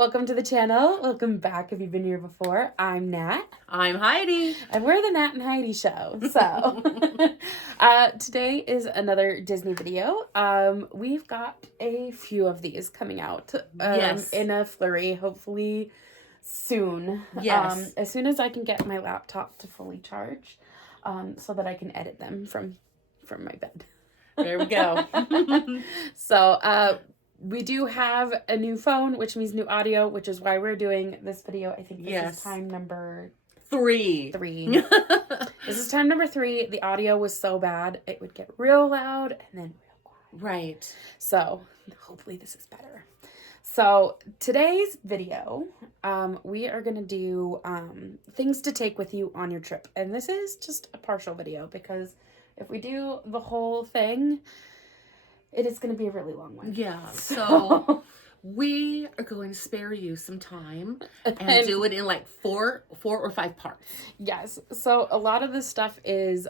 Welcome to the channel. Welcome back if you've been here before. I'm Nat. I'm Heidi. And we're the Nat and Heidi Show. So, today is another Disney video. We've got a few of these coming out Yes. in a flurry, hopefully soon. Yes. As soon as I can get my laptop to fully charge, so that I can edit them from my bed. There we go. So, we do have a new phone, which means new audio, which is why we're doing this video. I think this is time number 3. This is time number 3. The audio was so bad, it would get real loud and then real quiet. Right. So, hopefully this is better. So, today's video, we are going to do things to take with you on your trip. And this is just a partial video because if we do the whole thing, it is going to be a really long one. Yeah. So we are going to spare you some time and do it in like 4 or 5 parts. Yes. So a lot of this stuff is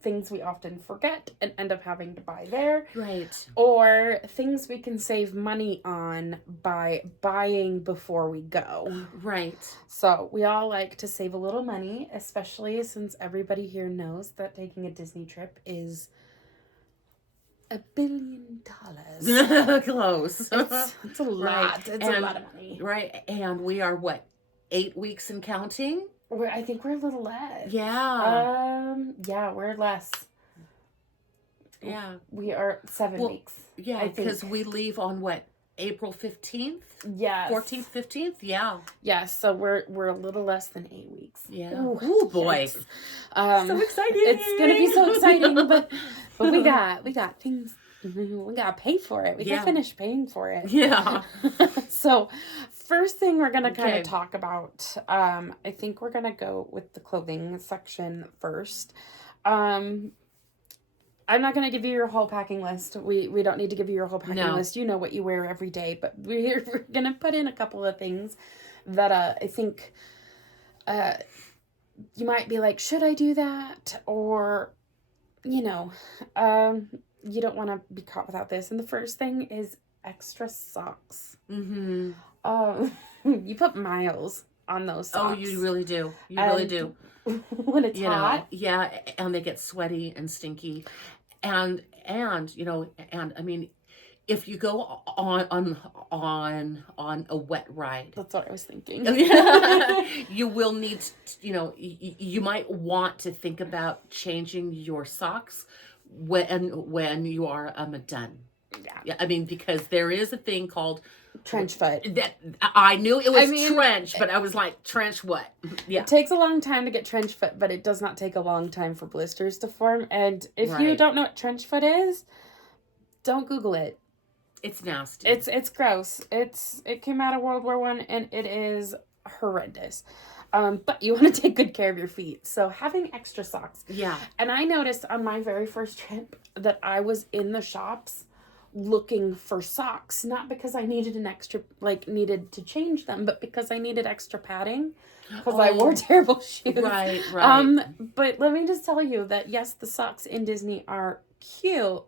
things we often forget and end up having to buy there. Right. Or things we can save money on by buying before we go. Right. So we all like to save a little money, especially since everybody here knows that taking a Disney trip is $1 billion. Close. It's a lot. Right. It's a lot of money. Right. And we are, 8 weeks and counting? I think we're a little less. Yeah. Yeah, we're less. Yeah. We are 7 weeks. Yeah, because we leave on April 15th? Yes. 14th, 15th? Yeah. Yes, so we're a little less than 8 weeks. Yeah. Ooh, boy. So exciting. It's gonna be so exciting, but we got things. We gotta pay for it. We gotta finish paying for it. Yeah. So first thing we're gonna kind of talk about. I think we're gonna go with the clothing section first. I'm not going to give you your whole packing list. We don't need to give you your whole packing list. You know what you wear every day. But we're going to put in a couple of things that I think you might be like, should I do that? Or, you don't want to be caught without this. And the first thing is extra socks. Mm-hmm. You put miles on those socks. Oh, you really do. You really do. When it's hot. Yeah, and they get sweaty and stinky. And I mean, if you go on a wet ride, that's what I was thinking. You will need, you might want to think about changing your socks when you are done. Yeah, I mean, because there is a thing called trench foot. That I knew it was trench, but I was like, trench what? Yeah. It takes a long time to get trench foot, but it does not take a long time for blisters to form. And if you don't know what trench foot is, don't Google it. It's nasty. It's gross. It came out of World War I, and it is horrendous. But you want to take good care of your feet. So having extra socks. Yeah. And I noticed on my very first trip that I was in the shops looking for socks, not because I needed needed to change them, but because I needed extra padding because I wore terrible shoes. Right. But let me just tell you that yes, the socks in Disney are cute.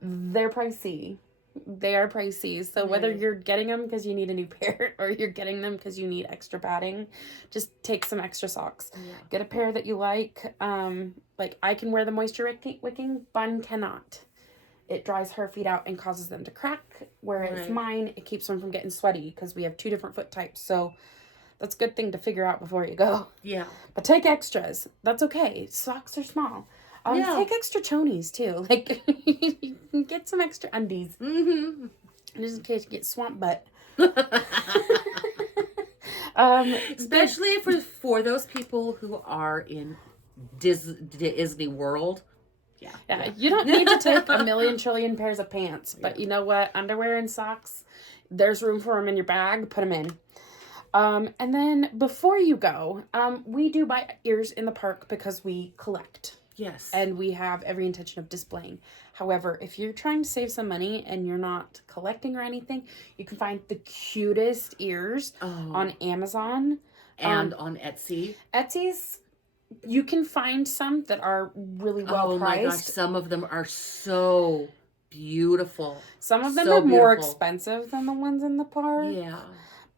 They're pricey. They are pricey. So whether you're getting them because you need a new pair or you're getting them because you need extra padding, just take some extra socks. Yeah. Get a pair that you like. Like I can wear the moisture wicking. Bun cannot. It dries her feet out and causes them to crack, whereas mine, it keeps them from getting sweaty because we have 2 different foot types. So that's a good thing to figure out before you go. Yeah. But take extras. That's okay. Socks are small. Take extra chonies too. Like, you can get some extra undies. Mm-hmm. Just in case you get swamp butt. Especially for those people who are in Disney World. Yeah, you don't need to take a million trillion pairs of pants, but you know what? Underwear and socks, there's room for them in your bag. Put them in. And then before you go, we do buy ears in the park because we collect. Yes. And we have every intention of displaying. However, if you're trying to save some money and you're not collecting or anything, you can find the cutest ears on Amazon. And on Etsy. Etsy's you can find some that are really well priced. Oh my gosh, some of them are so beautiful. Some of them are more expensive than the ones in the park. Yeah.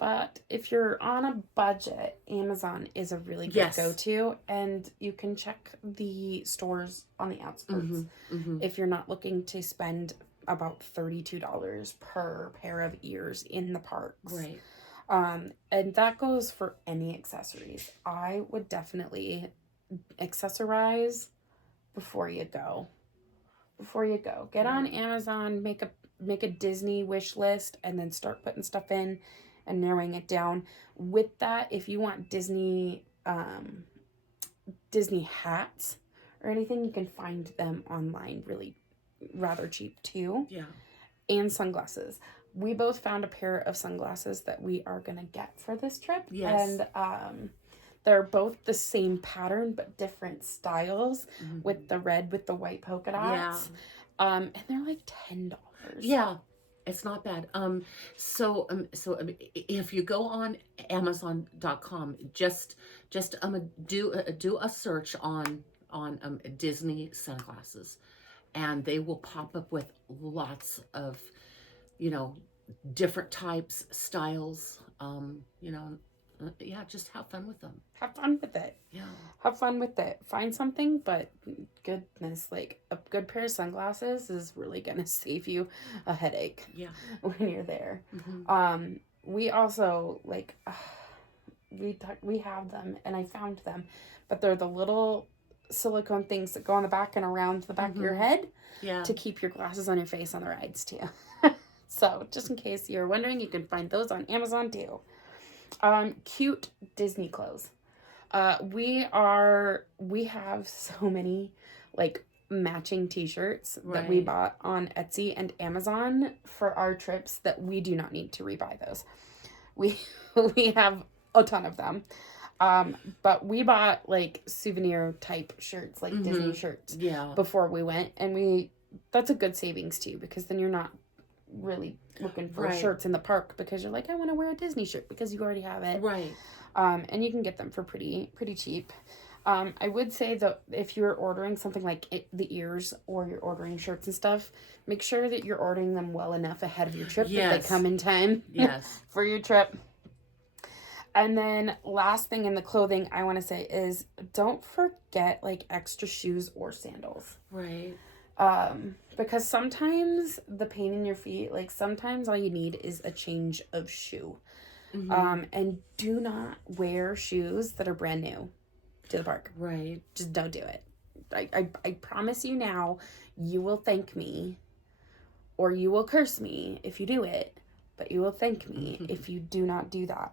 But if you're on a budget, Amazon is a really good Yes. go-to, and you can check the stores on the outskirts if you're not looking to spend about $32 per pair of ears in the parks. Right. And that goes for any accessories. I would definitely accessorize before you go. Get on Amazon, make a Disney wish list, and then start putting stuff in and narrowing it down. With that, if you want Disney hats or anything, you can find them online really rather cheap too. Yeah. And sunglasses. We both found a pair of sunglasses that we are gonna get for this trip. Yes. And they're both the same pattern but different styles with the red with the white polka dots. Yeah. And they're like $10. Yeah. It's not bad. So if you go on Amazon.com, just do a search on Disney sunglasses, and they will pop up with lots of, different types, styles. Just have fun with them. Have fun with it. Yeah. Have fun with it. Find something, but goodness, like a good pair of sunglasses is really gonna save you a headache. Yeah. When you're there. Mm-hmm. We also we have them, and I found them, but they're the little silicone things that go on the back and around the back of your head to keep your glasses on your face on the rides too. So just in case you're wondering, you can find those on Amazon too. Cute Disney clothes. We have so many like matching t-shirts that we bought on Etsy and Amazon for our trips that we do not need to rebuy those. We have a ton of them. But we bought like souvenir type shirts, like Disney shirts before we went, and that's a good savings too, because then you're not really looking for shirts in the park because you're like, I want to wear a Disney shirt, because you already have it. Right. And you can get them for pretty cheap. I would say that if you're ordering something like the ears, or you're ordering shirts and stuff, make sure that you're ordering them well enough ahead of your trip that they come in time for your trip. And then last thing in the clothing I want to say is, don't forget like extra shoes or sandals. Right. Because sometimes the pain in your feet, like sometimes all you need is a change of shoe. And do not wear shoes that are brand new to the park. Right. Just don't do it. I promise you now, you will thank me, or you will curse me if you do it, but you will thank me if you do not do that.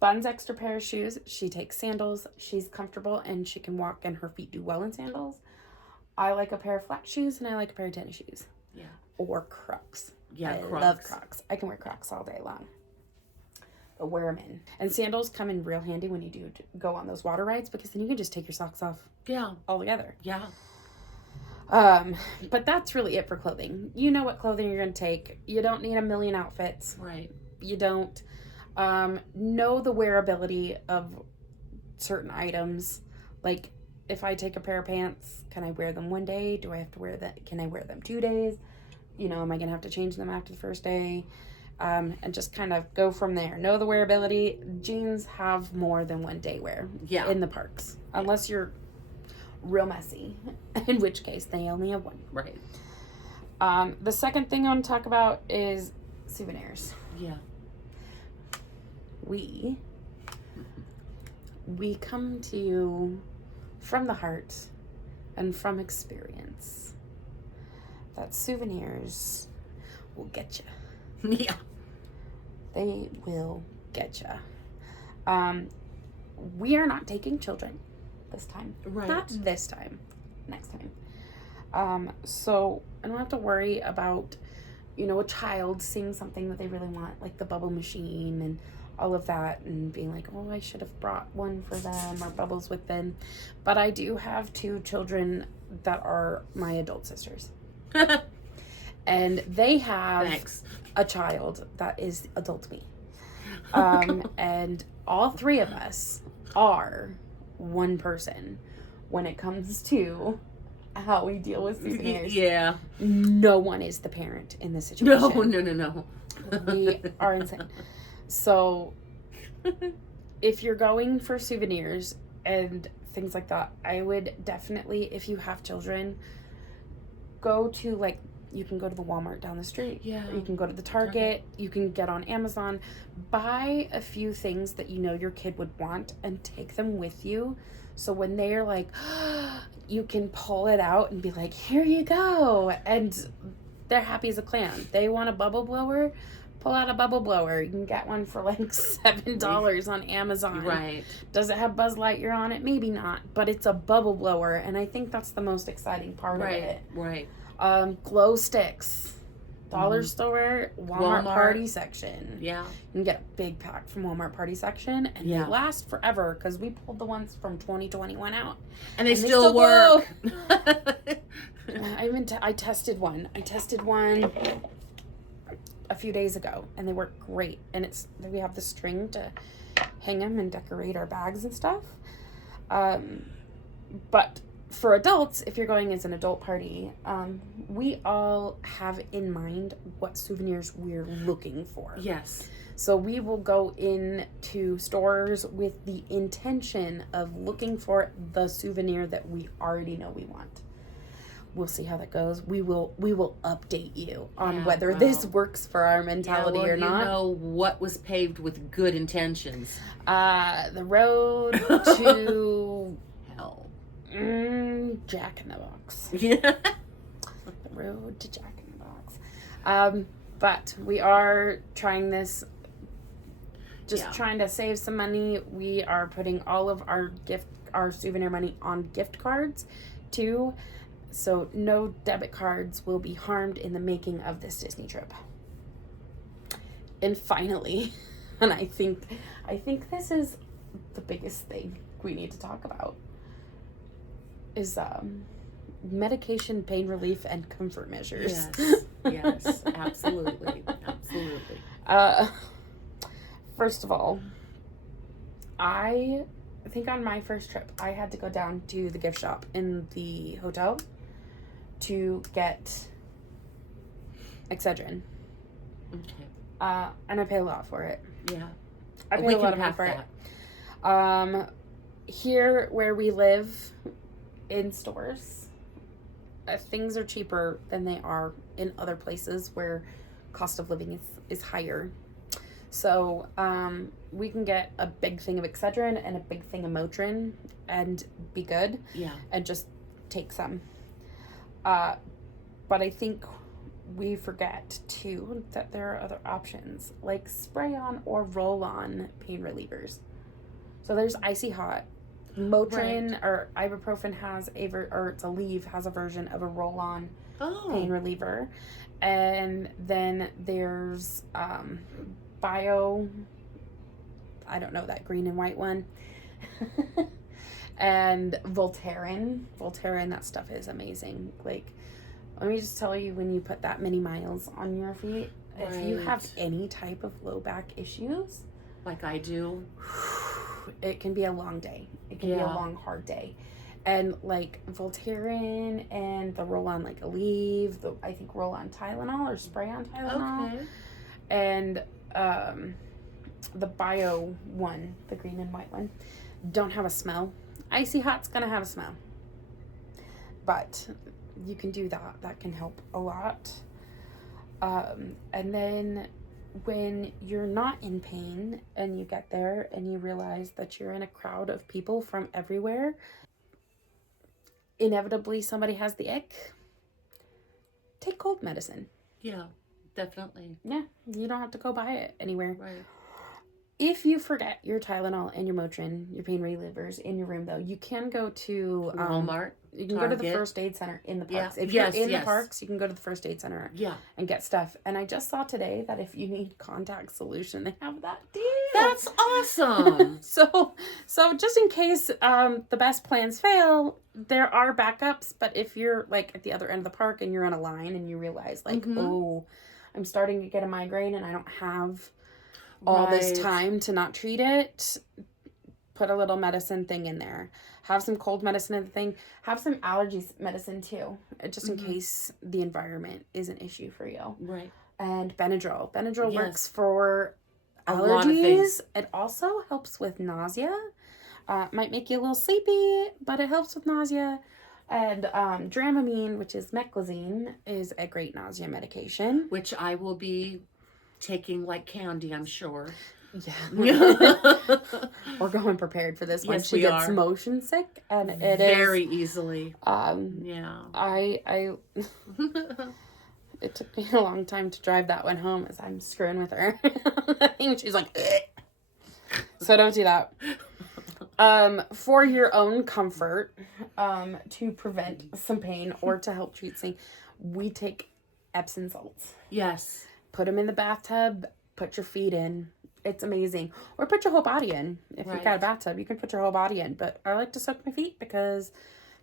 Bun's extra pair of shoes, she takes sandals. She's comfortable and she can walk, and her feet do well in sandals. I like a pair of flat shoes, and I like a pair of tennis shoes. Yeah. Or Crocs. Yeah, I Crocs. love Crocs. I can wear Crocs all day long. But wear them in. And sandals come in real handy when you do go on those water rides, because then you can just take your socks off. Yeah. Altogether. Yeah. But that's really it for clothing. You know what clothing you're going to take. You don't need a million outfits. Right. You don't. Know the wearability of certain items. Like, if I take a pair of pants, can I wear them one day? Do I have to wear that? Can I wear them 2 days? Am I going to have to change them after the first day? And just kind of go from there. Know the wearability. Jeans have more than 1 day wear in the parks. Unless you're real messy, in which case they only have one. Right. The second thing I want to talk about is souvenirs. Yeah. We come to you from the heart and from experience that souvenirs will get you. Yeah. They will get you. We are not taking children this time. Right. Not this time. Next time. So I don't have to worry about, a child seeing something that they really want, like the bubble machine and all of that, and being like, oh, I should have brought one for them, or bubbles with them. But I do have 2 children that are my adult sisters. And they have a child that is adult me. And all 3 of us are one person when it comes to how we deal with souvenirs. Yeah. No one is the parent in this situation. No. We are insane. So if you're going for souvenirs and things like that, I would definitely, if you have children, go to like, you can go to the Walmart down the street. Yeah. Or you can go to the Target. You can get on Amazon. Buy a few things that you know your kid would want and take them with you. So when they're like, you can pull it out and be like, here you go. And they're happy as a clam. They want a bubble blower. Pull out a bubble blower. You can get one for like $7 on Amazon. Right. Does it have Buzz Lightyear on it? Maybe not. But it's a bubble blower. And I think that's the most exciting part of it. Right. Glow sticks. Dollar store, Walmart party section. Yeah. You can get a big pack from Walmart party section, and they last forever because we pulled the ones from 2021 out, and they still work. I tested one. I tested one a few days ago, and they work great. And we have the string to hang them and decorate our bags and stuff. But for adults, if you're going as an adult party, we all have in mind what souvenirs we're looking for. Yes. So we will go into stores with the intention of looking for the souvenir that we already know we want. We'll see how that goes. We will update you on whether this works for our mentality or not. You know what was paved with good intentions. The road to hell. Jack in the Box. Yeah. The road to Jack in the Box. But we are trying this, trying to save some money. We are putting all of our souvenir money on gift cards too. So no debit cards will be harmed in the making of this Disney trip. And finally, and I think this is the biggest thing we need to talk about, is medication, pain relief, and comfort measures. Yes, absolutely. First of all, I think on my first trip, I had to go down to the gift shop in the hotel to get Excedrin. Okay. And I pay a lot for it. Yeah. I pay a lot of money for it. Here where we live in stores, things are cheaper than they are in other places where cost of living is higher. So we can get a big thing of Excedrin and a big thing of Motrin and be good. Yeah. And just take some. But I think we forget too that there are other options like spray-on or roll-on pain relievers. So there's Icy Hot. Motrin or ibuprofen has it's Aleve has a version of a roll-on pain reliever. And then there's Bio, I don't know, that green and white one. And Voltaren, that stuff is amazing. Like, let me just tell you, when you put that many miles on your feet, if you have any type of low back issues, like I do, it can be a long day. It can be a long, hard day. And like Voltaren and the roll-on like Aleve, I think roll-on Tylenol or spray-on Tylenol. Okay. And the Bio one, the green and white one, don't have a smell. Icy Hot's gonna have a smell. But you can do that. That can help a lot. And then when you're not in pain and you get there and you realize that you're in a crowd of people from everywhere, inevitably somebody has the ick, take cold medicine. Yeah, definitely. Yeah, you don't have to go buy it anywhere. Right. If you forget your Tylenol and your Motrin, your pain relievers in your room, though, you can go to Walmart. You can Target. go to the first aid center in the parks. Yeah. If you're in the parks, you can go to the first aid center and get stuff. And I just saw today that if you need contact solution, they have that deal. That's awesome. So just in case the best plans fail, there are backups. But if you're like at the other end of the park and you're on a line and you realize like, oh, I'm starting to get a migraine and I don't have all this time to not treat it, put a little medicine thing in there. Have some cold medicine in the thing. Have some allergies medicine too, just in case the environment is an issue for you. Right. and Benadryl. Benadryl Yes. works for A lot of allergies. things. It also helps with nausea. Might make you a little sleepy, but it helps with nausea. And Dramamine, which is meclizine, is a great nausea medication. Which I will be taking like candy, I'm sure. Yeah. We're going prepared for this one. Yes, She we gets are. motion sick, and it is Very easily. Yeah. I it took me a long time to drive that one home as I'm screwing with her. And she's like, "Ugh." So don't do that. For your own comfort, to prevent some pain or to help treat pain, we take Epsom salts. Yes. Put them in the bathtub, put your feet in. It's amazing. Or put your whole body in. If you've got a bathtub, you can put your whole body in. But I like to soak my feet because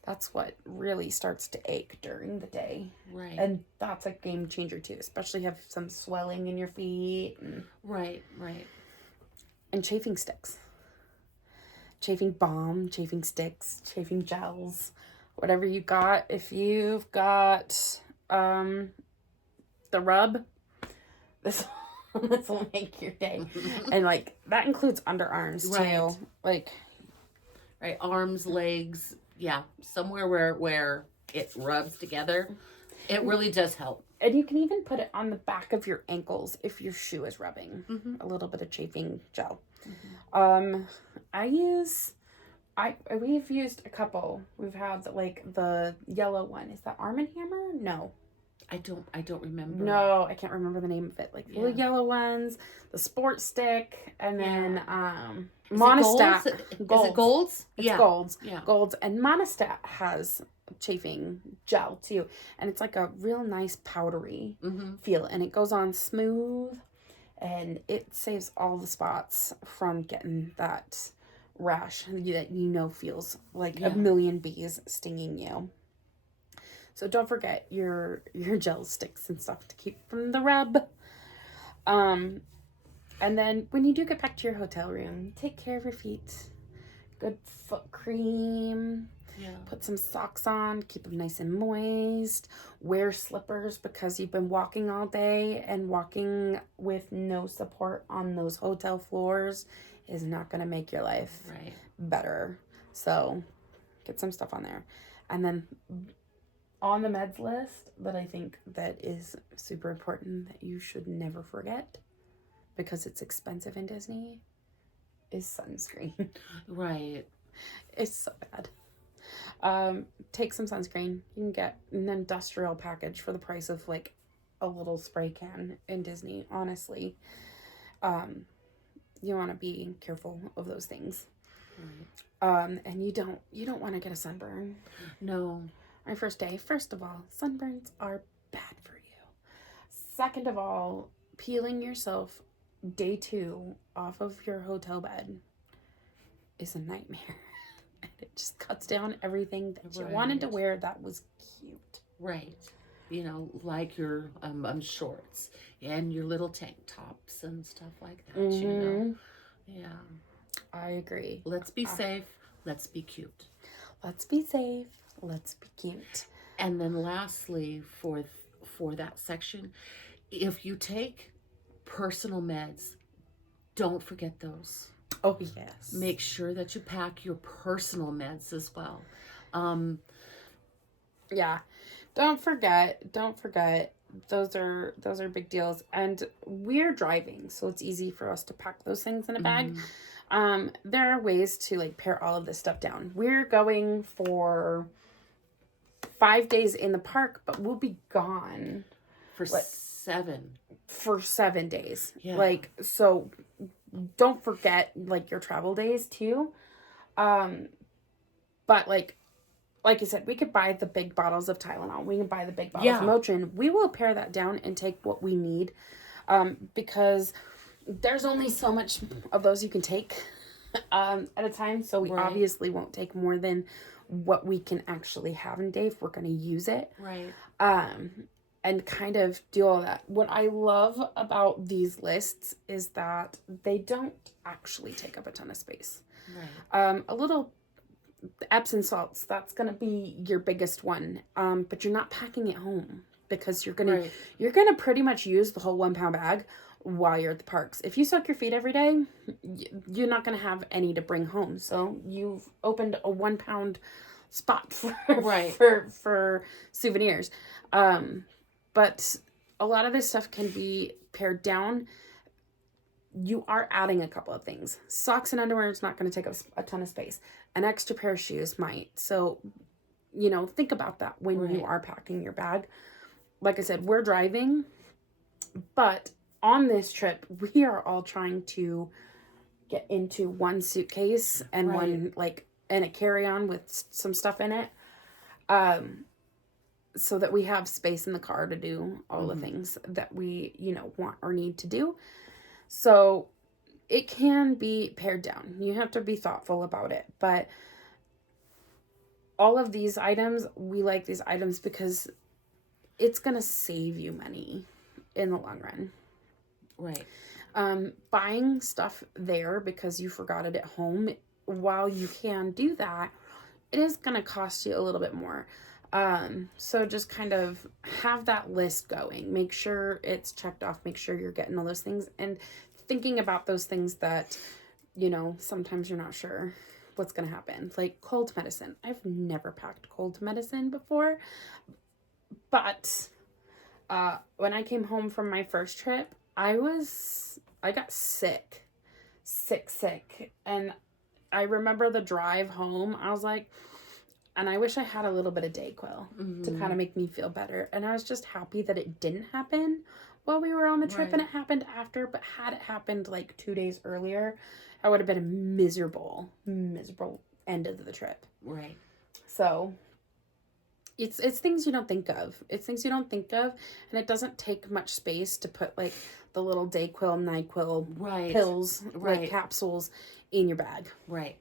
that's what really starts to ache during the day. Right. And that's a game changer too, especially if you have some swelling in your feet. And, Right. and chafing sticks. Chafing balm, chafing sticks, chafing gels, whatever you got. If you've got the rub, this will make your day. And like that includes underarms too. Like Right. Arms, legs. Yeah. Somewhere where it rubs together. It really does help. and you can even put it on the back of your ankles if your shoe is rubbing. Mm-hmm. A little bit of chafing gel. Mm-hmm. We've used a couple. We've had like the yellow one. Is that Arm & Hammer? No. I don't remember. No, I can't remember the name of it. Like the little yellow ones, the Sport Stick, and then Monistat. Is it Gold's? It's Gold's. Yeah. Gold's. And Monistat has chafing gel too. And it's like a real nice powdery feel. And it goes on smooth. And it saves all the spots from getting that rash that you know feels like a million bees stinging you. So don't forget your gel sticks and stuff to keep from the rub. And then when you do get back to your hotel room, take care of your feet. Good foot cream. Yeah. Put some socks on, keep them nice and moist. Wear slippers because you've been walking all day, and walking with no support on those hotel floors is not going to make your life better. So get some stuff on there. And then on the meds list that I think that is super important that you should never forget because it's expensive in Disney is sunscreen. Right. It's so bad. Take some sunscreen. You can get an industrial package for the price of like a little spray can in Disney, honestly. You want to be careful of those things. Right. And you don't want to get a sunburn. No. My first day, first of all, sunburns are bad for you. Second of all, peeling yourself day 2 off of your hotel bed is a nightmare. And it just cuts down everything that you wanted to wear that was cute. Right. You know, like your shorts and your little tank tops and stuff like that, you know. Yeah. I agree. Let's be safe. Let's be cute. Let's be safe. Let's be cute. And then lastly, for that section, if you take personal meds, don't forget those. Oh, yes. Make sure that you pack your personal meds as well. Yeah. Don't forget. Those are big deals. And we're driving, so it's easy for us to pack those things in a bag. There are ways to like pare all of this stuff down. We're going for 5 days in the park, but we'll be gone for 7 days. Yeah. Like, so don't forget like your travel days too. But like I said, we could buy the big bottles of Tylenol. We can buy the big bottles of Motrin. We will pare that down and take what we need. Because there's only so much of those you can take at a time. So we obviously won't take more than what we can actually have in a day if we're going to use it. Right. And kind of do all that. What I love about these lists is that they don't actually take up a ton of space. Right. A little Epsom salts, that's going to be your biggest one. But you're not packing it home. because you're gonna Right. you're gonna pretty much use the whole 1 pound bag while you're at the parks. If you soak your feet every day, you're not gonna have any to bring home. So you've opened a 1 pound spot for Right. for souvenirs. But a lot of this stuff can be pared down. You are adding a couple of things. Socks and underwear is not going to take up a ton of space. An extra pair of shoes might. So, think about that when you are packing your bag. Like I said, we're driving, but on this trip, we are all trying to get into one suitcase and one, and a carry-on with some stuff in it. So that we have space in the car to do all the things that we, want or need to do. So it can be pared down. You have to be thoughtful about it. But all of these items, we like these items because it's going to save you money in the long run. Right. Buying stuff there because you forgot it at home, while you can do that, it is going to cost you a little bit more. So just kind of have that list going. Make sure it's checked off. Make sure you're getting all those things and thinking about those things that, sometimes you're not sure what's going to happen. Like cold medicine. I've never packed cold medicine before, but, when I came home from my first trip, I got sick. And I remember the drive home. I was like, and I wish I had a little bit of Dayquil to kind of make me feel better. And I was just happy that it didn't happen while we were on the trip and it happened after. But had it happened like 2 days earlier, I would have been a miserable end of the trip. Right. So it's things you don't think of. It's things you don't think of. And it doesn't take much space to put like the little Dayquil, NyQuil pills, like capsules in your bag. Right.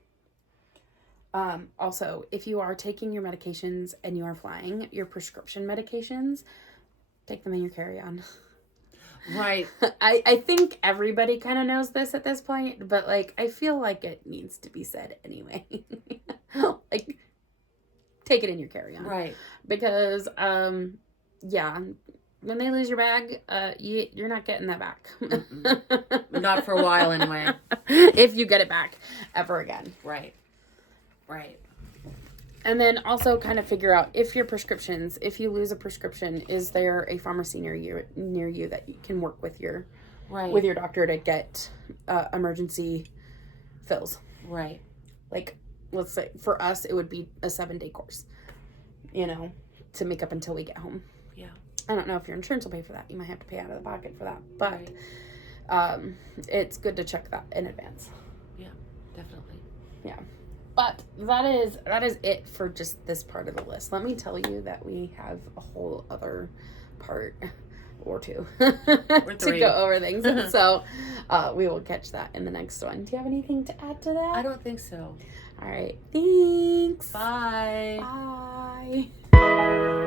Also, if you are taking your medications and you are flying, your prescription medications, take them in your carry-on. Right. I think everybody kind of knows this at this point, but like, I feel like it needs to be said anyway. Like, take it in your carry-on. Right. Because, yeah, when they lose your bag, you're not getting that back. Not for a while anyway. If you get it back ever again. Right. Right. And then also kind of figure out if your prescriptions, if you lose a prescription, is there a pharmacy near you that you can work with your doctor to get emergency fills. Right. Like, let's say for us, it would be a 7-day course, to make up until we get home. Yeah. I don't know if your insurance will pay for that. You might have to pay out of the pocket for that, but it's good to check that in advance. Yeah, definitely. Yeah. But that is it for just this part of the list. Let me tell you that we have a whole other part or two to go over things. So we will catch that in the next one. Do you have anything to add to that? I don't think so. All right. Thanks. Bye. Bye.